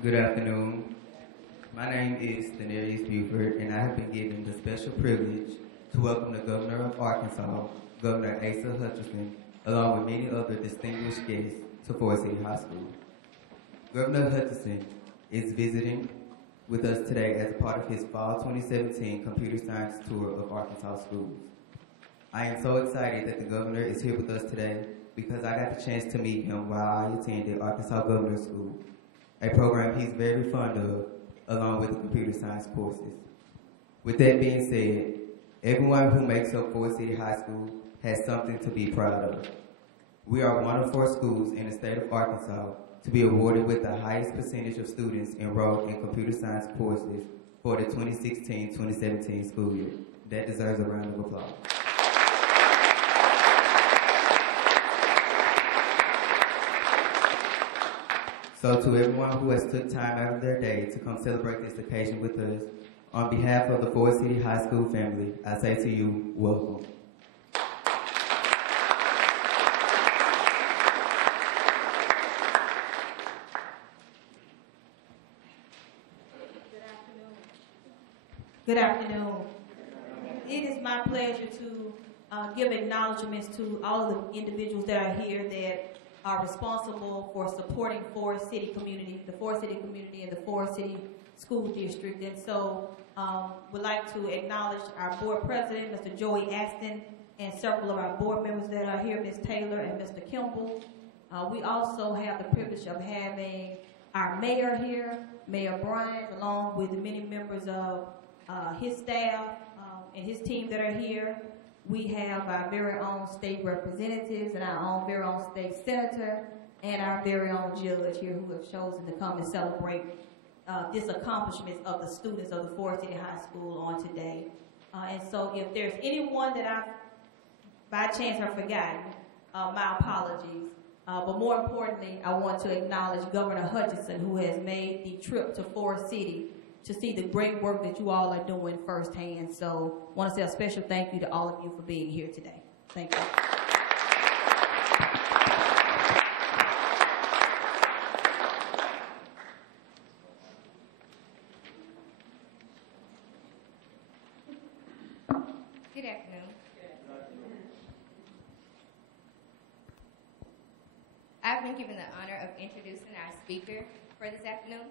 Good afternoon. My name is Denarius Buford, and I have been given the special privilege to welcome the Governor of Arkansas, Governor Asa Hutchinson, along with many other distinguished guests to Forrest City High School. Governor Hutchinson is visiting with us today as a part of his Fall 2017 Computer Science Tour of Arkansas schools. I am so excited that the Governor is here with us today because I got the chance to meet him while I attended Arkansas Governor's School, a program he's very fond of, along with the computer science courses. With that being said, everyone who makes up Forrest City High School has something to be proud of. We are one of 4 schools in the state of Arkansas to be awarded with the highest percentage of students enrolled in computer science courses for the 2016-2017 school year. That deserves a round of applause. So to everyone who has took time out of their day to come celebrate this occasion with us, on behalf of the Forrest City High School family, I say to you, welcome. Good afternoon. It is my pleasure to give acknowledgements to all of the individuals that are here that are responsible for supporting Forrest City community, the Forrest City community and the Forrest City School District. And so would like to acknowledge our board president, Mr. Joey Aston, and several of our board members that are here, Ms. Taylor and Mr. Kimball. We also have the privilege of having our mayor here, Mayor Bryant, along with the many members of his staff and his team that are here. We have our very own state representatives and our own very own state senator and our very own judge here who have chosen to come and celebrate this accomplishment of the students of the Forrest City High School on today. And so if there's anyone that I've by chance have forgotten, my apologies. But more importantly, I want to acknowledge Governor Hutchinson, who has made the trip to Forrest City to see the great work that you all are doing firsthand. So I want to say a special thank you to all of you for being here today. Thank you. Good afternoon. I've been given the honor of introducing our speaker for this afternoon.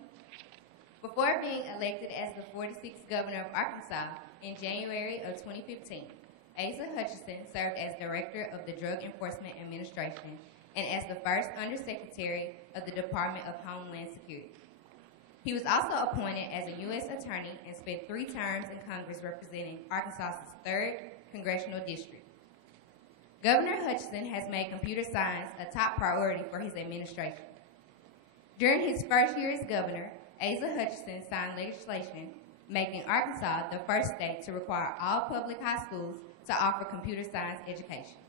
Before being elected as the 46th governor of Arkansas in January of 2015, Asa Hutchinson served as director of the Drug Enforcement Administration and as the first undersecretary of the Department of Homeland Security. He was also appointed as a U.S. attorney and spent 3 terms in Congress representing Arkansas's 3rd congressional district. Governor Hutchinson has made computer science a top priority for his administration. During his first year as governor, Asa Hutchinson signed legislation making Arkansas the first state to require all public high schools to offer computer science education.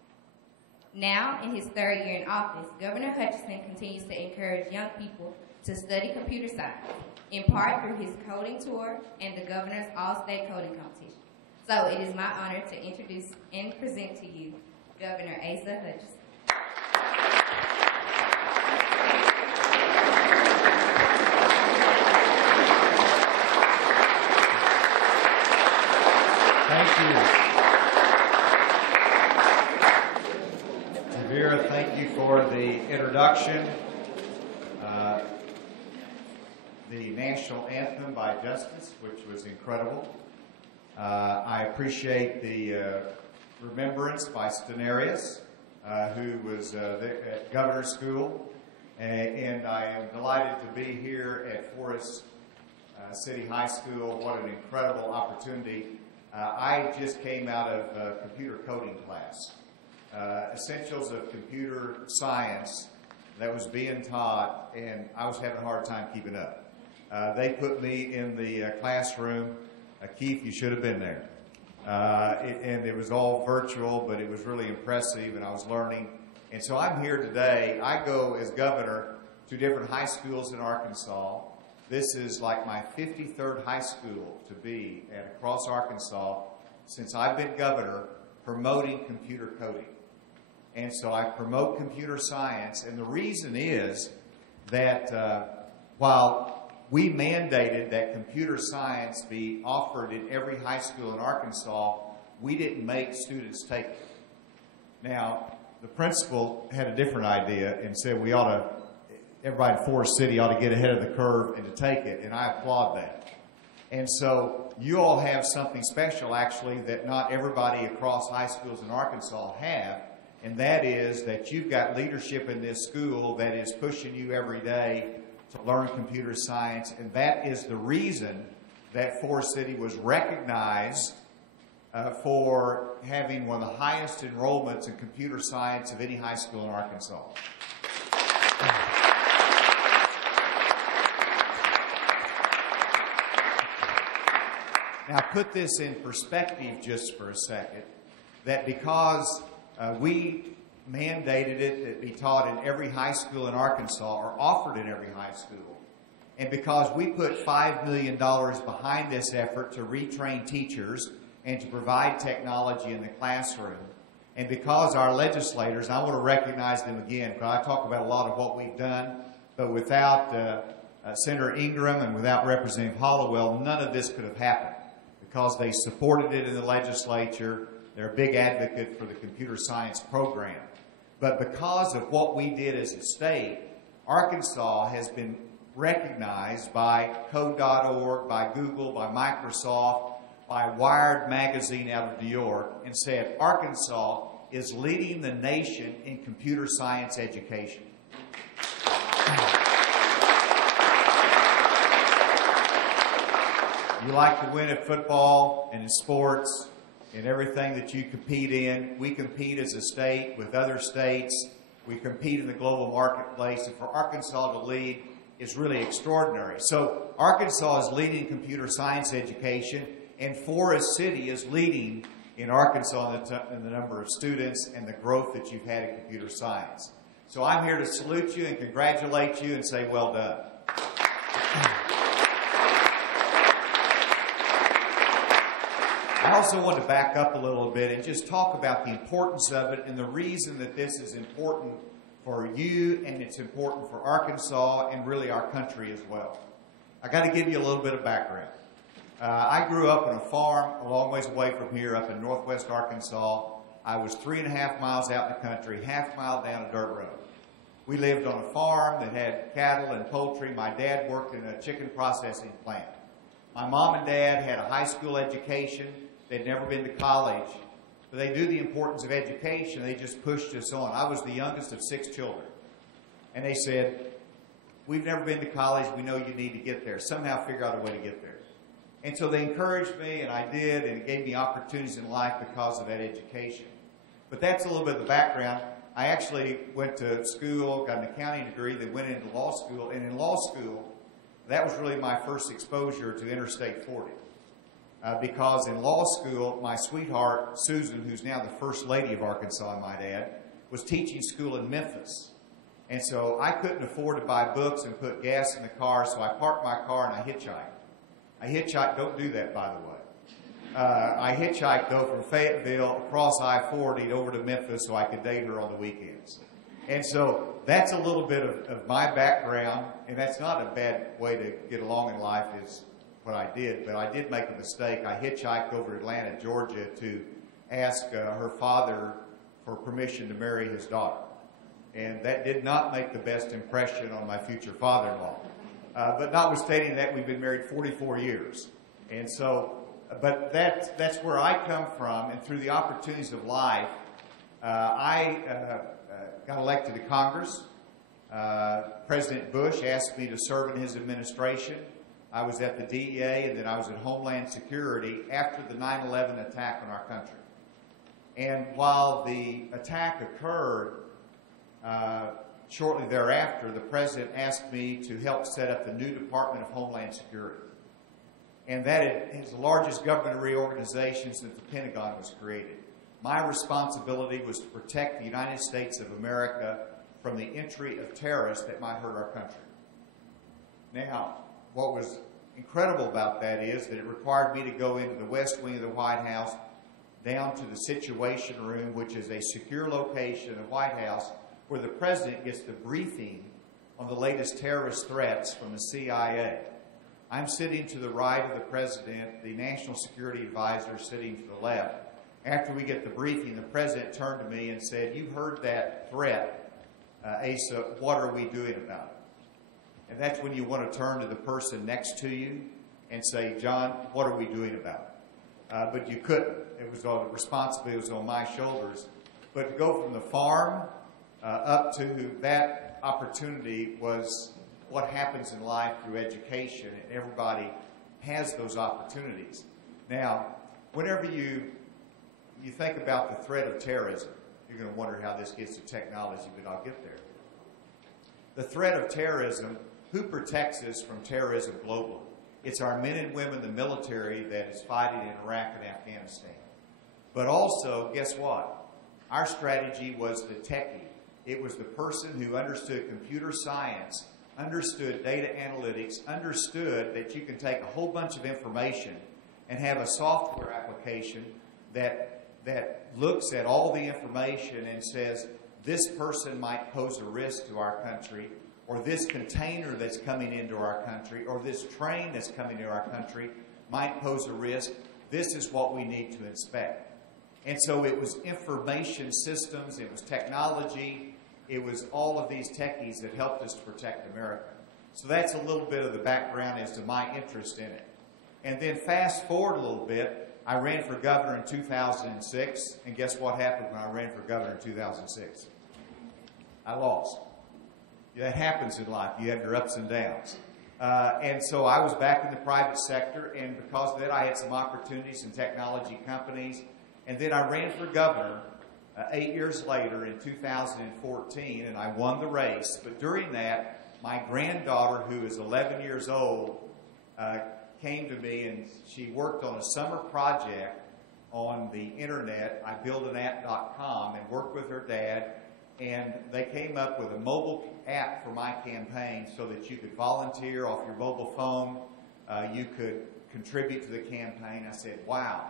Now, in his 3rd year in office, Governor Hutchinson continues to encourage young people to study computer science, in part through his coding tour and the governor's all-state coding competition. So it is my honor to introduce and present to you Governor Asa Hutchinson. Thank you. Vera, thank you for the introduction. The national anthem by Justice, which was incredible. I appreciate the remembrance by Stenarius, who was at Governor's School. And I am delighted to be here at Forrest City High School. What an incredible opportunity. I just came out of computer coding class, Essentials of Computer Science, that was being taught, and I was having a hard time keeping up. They put me in the classroom. Keith, you should have been there. And it was all virtual, but it was really impressive, and I was learning. And so I'm here today. I go as governor to different high schools in Arkansas. This is like my 53rd high school to be at across Arkansas since I've been governor, promoting computer coding. And so I promote computer science, and the reason is that while we mandated that computer science be offered in every high school in Arkansas. We didn't make students take it. Now, the principal had a different idea and said everybody in Forrest City ought to get ahead of the curve and to take it, and I applaud that. And so you all have something special, actually, that not everybody across high schools in Arkansas have, and that is that you've got leadership in this school that is pushing you every day to learn computer science, and that is the reason that Forrest City was recognized for having one of the highest enrollments in computer science of any high school in Arkansas. Now, put this in perspective just for a second, that because we mandated it that be taught in every high school in Arkansas, or offered in every high school, and because we put $5 million behind this effort to retrain teachers and to provide technology in the classroom, and because our legislators, I want to recognize them again, because I talk about a lot of what we've done, but without Senator Ingram and without Representative Hollowell, none of this could have happened, because they supported it in the legislature. They're a big advocate for the computer science program. But because of what we did as a state, Arkansas has been recognized by Code.org, by Google, by Microsoft, by Wired magazine out of New York, and said Arkansas is leading the nation in computer science education. You like to win at football and in sports and everything that you compete in. We compete as a state with other states. We compete in the global marketplace. And for Arkansas to lead is really extraordinary. So Arkansas is leading computer science education, and Forrest City is leading in Arkansas in the number of students and the growth that you've had in computer science. So I'm here to salute you and congratulate you and say well done. I also want to back up a little bit and just talk about the importance of it and the reason that this is important for you, and it's important for Arkansas and really our country as well. I got to give you a little bit of background. I grew up on a farm a long ways away from here up in northwest Arkansas. I was 3.5 miles out in the country, half mile down a dirt road. We lived on a farm that had cattle and poultry. My dad worked in a chicken processing plant. My mom and dad had a high school education. They'd never been to college, but they knew the importance of education. They just pushed us on. I was the youngest of 6 children. And they said, we've never been to college. We know you need to get there. Somehow figure out a way to get there. And so they encouraged me, and I did, and it gave me opportunities in life because of that education. But that's a little bit of the background. I actually went to school, got an accounting degree, then went into law school. And in law school, that was really my first exposure to Interstate 40. Because in law school, my sweetheart, Susan, who's now the First Lady of Arkansas, I might add, was teaching school in Memphis. And so I couldn't afford to buy books and put gas in the car, so I parked my car and I hitchhiked. I hitchhiked, don't do that, by the way. I hitchhiked, though, from Fayetteville across I-40 over to Memphis so I could date her on the weekends. And so that's a little bit of my background, and that's not a bad way to get along in life is what I did, but I did make a mistake. I hitchhiked over to Atlanta, Georgia to ask her father for permission to marry his daughter. And that did not make the best impression on my future father-in-law. But notwithstanding that, we've been married 44 years. And so, but that's where I come from, and through the opportunities of life, I got elected to Congress. President Bush asked me to serve in his administration. I was at the DEA, and then I was at Homeland Security after the 9/11 attack on our country. And while the attack occurred, shortly thereafter, the president asked me to help set up the new Department of Homeland Security. And that is the largest government reorganization since the Pentagon was created. My responsibility was to protect the United States of America from the entry of terrorists that might hurt our country. Now, what was incredible about that is that it required me to go into the west wing of the White House, down to the Situation Room, which is a secure location in the White House where the president gets the briefing on the latest terrorist threats from the CIA. I'm sitting to the right of the president, the national security advisor sitting to the left. After we get the briefing, the president turned to me and said, "You heard that threat, Asa, what are we doing about it?" And that's when you want to turn to the person next to you and say, "John, what are we doing about it?" But you couldn't. It was all the responsibility was on my shoulders. But to go from the farm up to that opportunity was what happens in life through education, and everybody has those opportunities. Now, whenever you think about the threat of terrorism, you're going to wonder how this gets to technology, but I'll get there. The threat of terrorism, who protects us from terrorism globally? It's our men and women, the military that is fighting in Iraq and Afghanistan. But also, guess what? Our strategy was the techie. It was the person who understood computer science, understood data analytics, understood that you can take a whole bunch of information and have a software application that looks at all the information and says, this person might pose a risk to our country, or this container that's coming into our country, or this train that's coming to our country might pose a risk. This is what we need to inspect. And so it was information systems, it was technology, it was all of these techies that helped us to protect America. So that's a little bit of the background as to my interest in it. And then fast forward a little bit, I ran for governor in 2006, and guess what happened when I ran for governor in 2006? I lost. That happens in life. You have your ups and downs. And so I was back in the private sector, and because of that, I had some opportunities in technology companies. And then I ran for governor 8 years later in 2014, and I won the race. But during that, my granddaughter, who is 11 years old, came to me, and she worked on a summer project on the internet. I built an app.com and worked with her dad, and they came up with a mobile app for my campaign so that you could volunteer off your mobile phone. You could contribute to the campaign. I said, wow,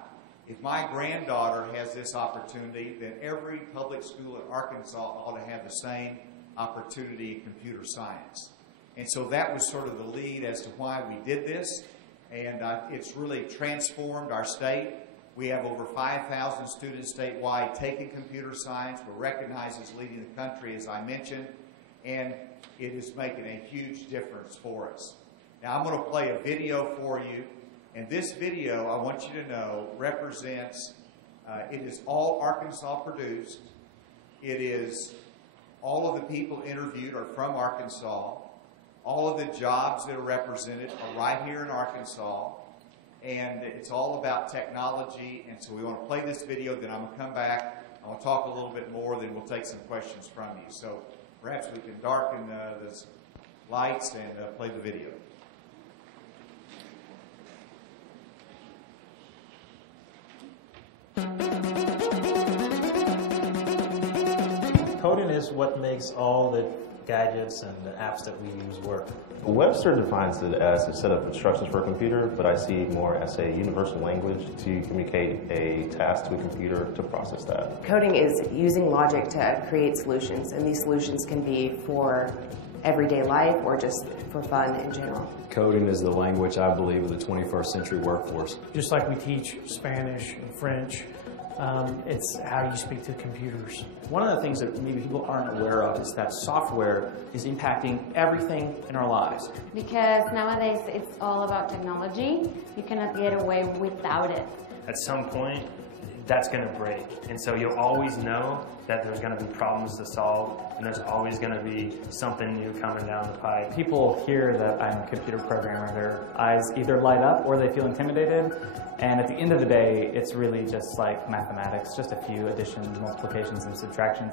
if my granddaughter has this opportunity, then every public school in Arkansas ought to have the same opportunity in computer science. And so that was sort of the lead as to why we did this. And it's really transformed our state. We have over 5,000 students statewide taking computer science. We're recognized as leading the country, as I mentioned, and it is making a huge difference for us. Now, I'm going to play a video for you, and this video, I want you to know, represents, it is all Arkansas produced. It is all of the people interviewed are from Arkansas. All of the jobs that are represented are right here in Arkansas, and it's all about technology. And so we want to play this video, then I'm going to come back, I want to talk a little bit more, then we'll take some questions from you. So perhaps we can darken the lights and play the video. Coding is what makes all the gadgets and the apps that we use work. Webster defines it as a set of instructions for a computer, but I see it more as a universal language to communicate a task to a computer to process that. Coding is using logic to create solutions, and these solutions can be for everyday life or just for fun in general. Coding is the language, I believe, of the 21st century workforce. Just like we teach Spanish and French, it's how you speak to computers. One of the things that maybe people aren't aware of is that software is impacting everything in our lives. Because nowadays it's all about technology. You cannot get away without it. At some point, that's going to break. And so you'll always know that there's going to be problems to solve, and there's always going to be something new coming down the pipe. People hear that I'm a computer programmer, their eyes either light up or they feel intimidated. And at the end of the day, it's really just like mathematics, just a few additions, multiplications, and subtractions.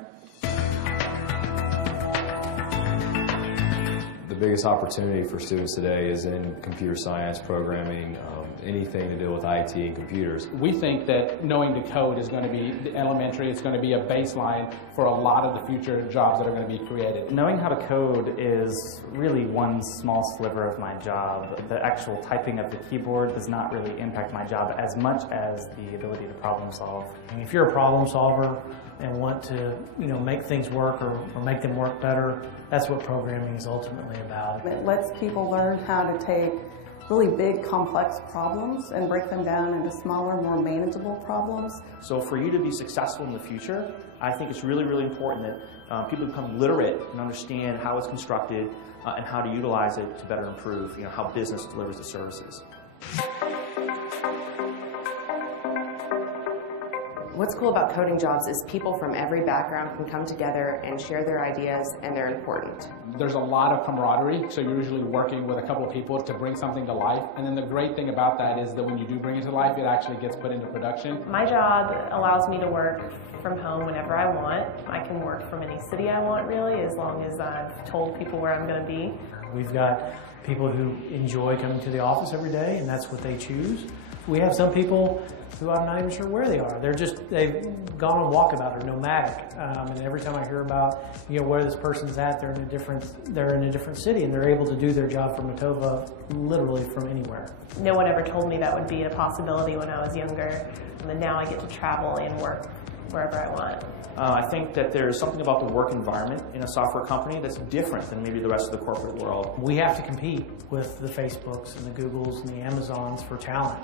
The biggest opportunity for students today is in computer science, programming, anything to do with IT and computers. We think that knowing to code is going to be elementary. It's going to be a baseline for a lot of the future jobs that are going to be created. Knowing how to code is really one small sliver of my job. The actual typing of the keyboard does not really impact my job as much as the ability to problem solve. And if you're a problem solver and want to, make things work or make them work better, that's what programming is ultimately about. It lets people learn how to take really big, complex problems and break them down into smaller, more manageable problems. So for you to be successful in the future, I think it's really, really important that people become literate and understand how it's constructed and how to utilize it to better improve, how business delivers the services. What's cool about coding jobs is people from every background can come together and share their ideas, and they're important. There's a lot of camaraderie, so you're usually working with a couple of people to bring something to life. And then the great thing about that is that when you do bring it to life, it actually gets put into production. My job allows me to work from home whenever I want. I can work from any city I want, really, as long as I've told people where I'm going to be. We've got people who enjoy coming to the office every day, and that's what they choose. We have some people who I'm not even sure where they are. They've gone on walkabout or nomadic, and every time I hear about where this person's at, they're in a different city, and they're able to do their job from Matova literally from anywhere. No one ever told me that would be a possibility when I was younger, and now I get to travel and work wherever I want. I think that there's something about the work environment in a software company that's different than maybe the rest of the corporate world. We have to compete with the Facebooks and the Googles and the Amazons for talent.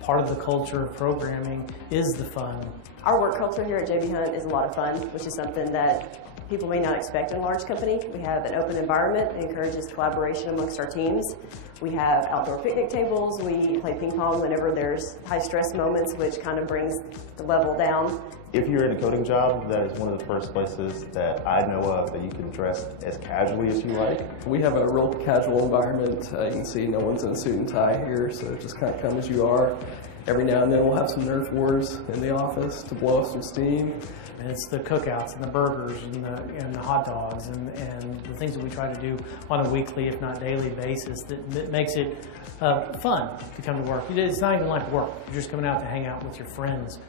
Part of the culture of programming is the fun. Our work culture here at JB Hunt is a lot of fun, which is something that people may not expect in a large company. We have an open environment that encourages collaboration amongst our teams. We have outdoor picnic tables. We play ping pong whenever there's high stress moments, which kind of brings the level down. If you're in a coding job, that is one of the first places that I know of that you can dress as casually as you like. We have a real casual environment. You can see no one's in a suit and tie here, so just kind of come as you are. Every now and then we'll have some Nerf wars in the office to blow off some steam. And it's the cookouts and the burgers and the hot dogs and the things that we try to do on a weekly, if not daily basis that makes it fun to come to work. It's not even like work. You're just coming out to hang out with your friends.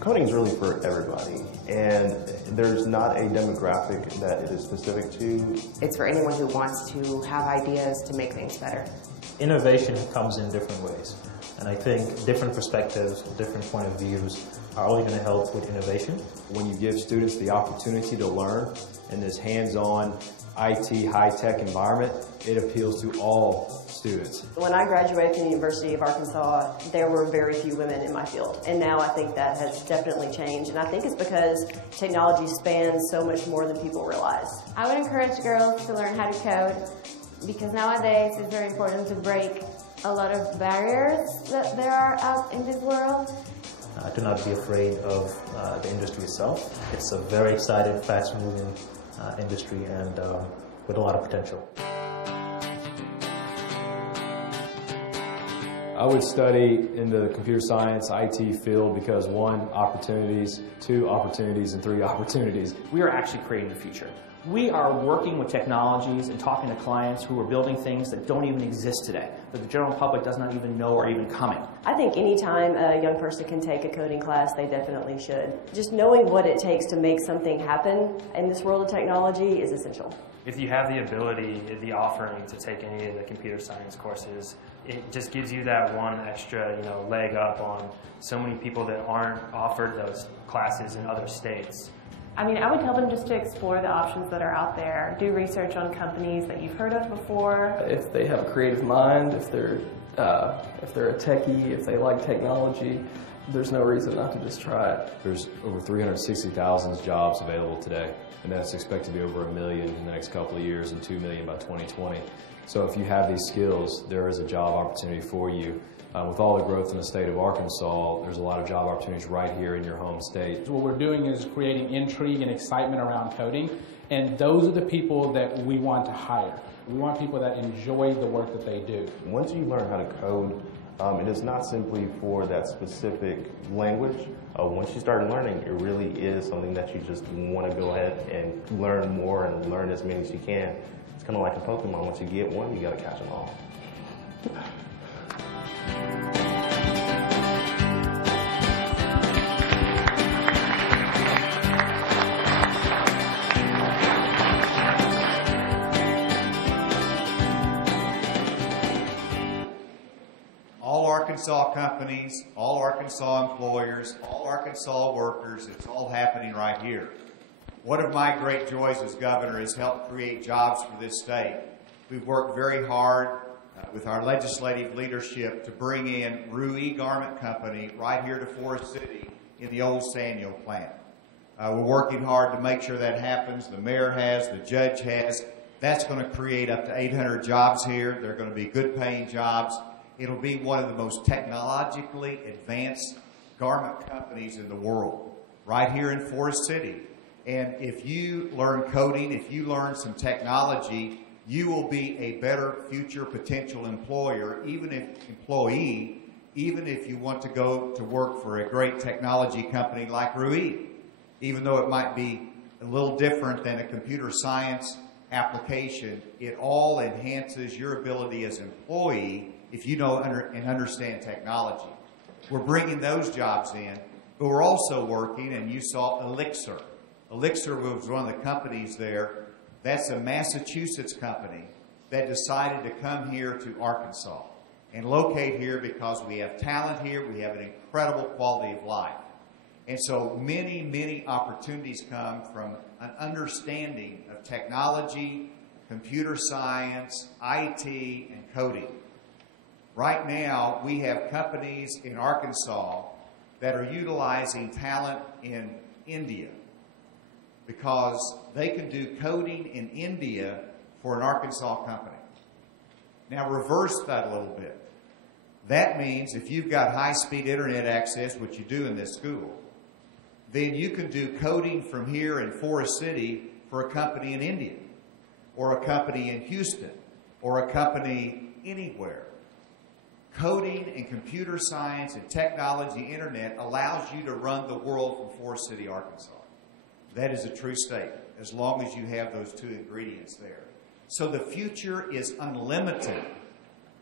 Coding is really for everybody, and there's not a demographic that it is specific to. It's for anyone who wants to have ideas to make things better. Innovation comes in different ways, and I think different perspectives, different point of views are only going to help with innovation. When you give students the opportunity to learn in this hands-on IT high-tech environment, it appeals to all students. When I graduated from the University of Arkansas, there were very few women in my field. And now I think that has definitely changed. And I think it's because technology spans so much more than people realize. I would encourage girls to learn how to code because nowadays it's very important to break a lot of barriers that there are out in this world. Do not be afraid of the industry itself. It's a very exciting, fast-moving industry and with a lot of potential. I would study in the computer science IT field because 1, opportunities, 2, opportunities, and 3, opportunities. We are actually creating the future. We are working with technologies and talking to clients who are building things that don't even exist today, that the general public does not even know are even coming. I think anytime a young person can take a coding class, they definitely should. Just knowing what it takes to make something happen in this world of technology is essential. If you have the ability, the offering to take any of the computer science courses, it just gives you that one extra, leg up on so many people that aren't offered those classes in other states. I mean, I would tell them just to explore the options that are out there. Do research on companies that you've heard of before. If they have a creative mind, if they're a techie, if they like technology, there's no reason not to just try it. There's over 360,000 jobs available today, and that's expected to be over 1 million in the next couple of years and 2 million by 2020. So if you have these skills, there is a job opportunity for you. With all the growth in the state of Arkansas, there's a lot of job opportunities right here in your home state. What we're doing is creating intrigue and excitement around coding, and those are the people that we want to hire. We want people that enjoy the work that they do. Once you learn how to code, it is not simply for that specific language. Once you start learning, it really is something that you just want to go ahead and learn more and learn as many as you can. It's kind of like a Pokemon. Once you get one, you got to catch them all. All Arkansas companies, all Arkansas employers, all Arkansas workers, it's all happening right here. One of my great joys as governor is help create jobs for this state. We've worked very hard with our legislative leadership to bring in Rui Garment Company right here to Forrest City in the old Saniel plant. We're working hard to make sure that happens. The mayor has, the judge has. That's going to create up to 800 jobs here. They're going to be good paying jobs. It'll be one of the most technologically advanced garment companies in the world, right here in Forrest City. And if you learn coding, if you learn some technology, you will be a better future potential employer, even if you want to go to work for a great technology company like Rui, even though it might be a little different than a computer science application. It all enhances your ability as an employee if you know and understand technology. We're bringing those jobs in, but we're also working, and you saw Elixir. Elixir was one of the companies there. That's a Massachusetts company that decided to come here to Arkansas and locate here because we have talent here, we have an incredible quality of life. And so many, many opportunities come from an understanding of technology, computer science, IT, and coding. Right now, we have companies in Arkansas that are utilizing talent in India because they can do coding in India for an Arkansas company. Now reverse that a little bit. That means if you've got high-speed internet access, which you do in this school, then you can do coding from here in Forrest City for a company in India, or a company in Houston, or a company anywhere. Coding and computer science and technology internet allows you to run the world from Forrest City, Arkansas. That is a true statement, as long as you have those two ingredients there. So the future is unlimited.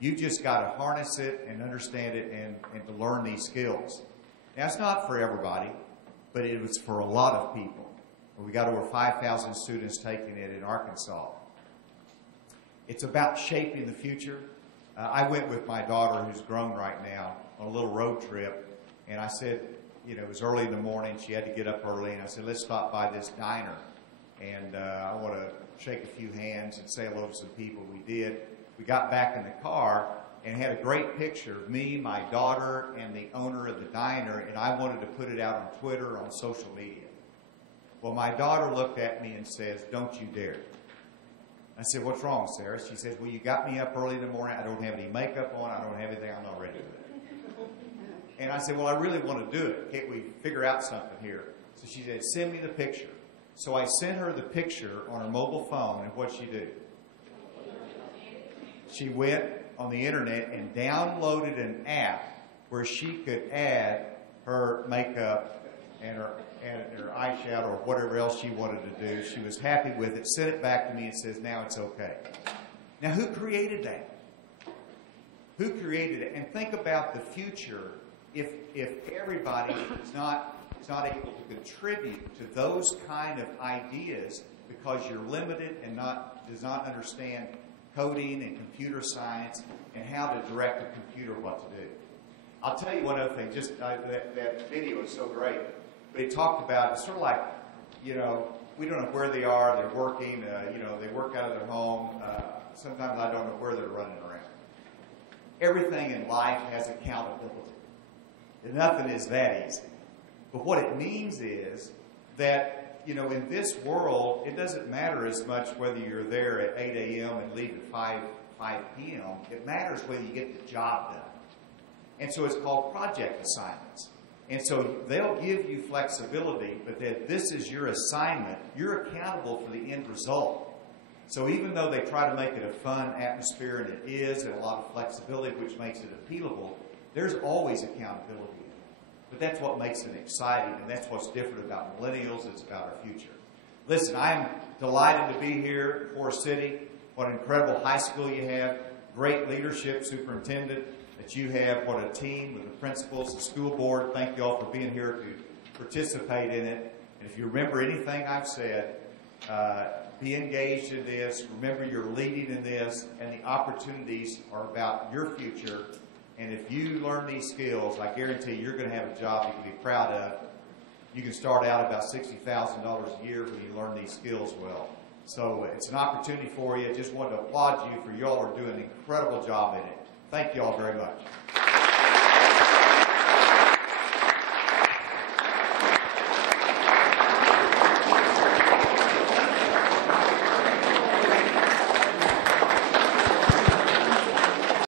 You just got to harness it and understand it and to learn these skills. Now, it's not for everybody, but it was for a lot of people. We got over 5,000 students taking it in Arkansas. It's about shaping the future. I went with my daughter, who's grown right now, on a little road trip, and I said, you know, it was early in the morning, she had to get up early, and I said, let's stop by this diner, and I want to shake a few hands and say hello to some people. We did. We got back in the car and had a great picture of me, my daughter, and the owner of the diner, and I wanted to put it out on Twitter, on social media. Well, my daughter looked at me and says, don't you dare. I said, what's wrong, Sarah? She says, well, you got me up early in the morning. I don't have any makeup on. I don't have anything. I'm not ready to do it. And I said, well, I really want to do it. Can't we figure out something here? So she said, send me the picture. So I sent her the picture on her mobile phone, and what'd she do? She went on the internet and downloaded an app where she could add her makeup and her eyeshadow or whatever else she wanted to do. She was happy with it, sent it back to me and says, now it's okay. Now, who created that? Who created it? And think about the future if everybody is not able to contribute to those kind of ideas because you're limited and does not understand coding and computer science and how to direct a computer what to do. I'll tell you one other thing. Just that video is so great. But he talked about, it's sort of like, you know, we don't know where they are. They're working. You know, they work out of their home. Sometimes I don't know where they're running around. Everything in life has accountability. And nothing is that easy. But what it means is that, you know, in this world, it doesn't matter as much whether you're there at 8 a.m. and leave at 5 p.m. It matters whether you get the job done. And so it's called project assignments. And so they'll give you flexibility, but that this is your assignment. You're accountable for the end result. So even though they try to make it a fun atmosphere, and it is, and a lot of flexibility, which makes it appealable, there's always accountability. But that's what makes it exciting, and that's what's different about millennials. It's about our future. Listen, I'm delighted to be here in Forrest City. What an incredible high school you have. Great leadership, superintendent that you have. What a team with the principals, the school board. Thank you all for being here to participate in it. And if you remember anything I've said, be engaged in this. Remember you're leading in this, and the opportunities are about your future. And if you learn these skills, I guarantee you're going to have a job you can be proud of. you can start out about $60,000 a year when you learn these skills well. So it's an opportunity for you. Just wanted to applaud you for y'all are doing an incredible job in it. Thank you all very much.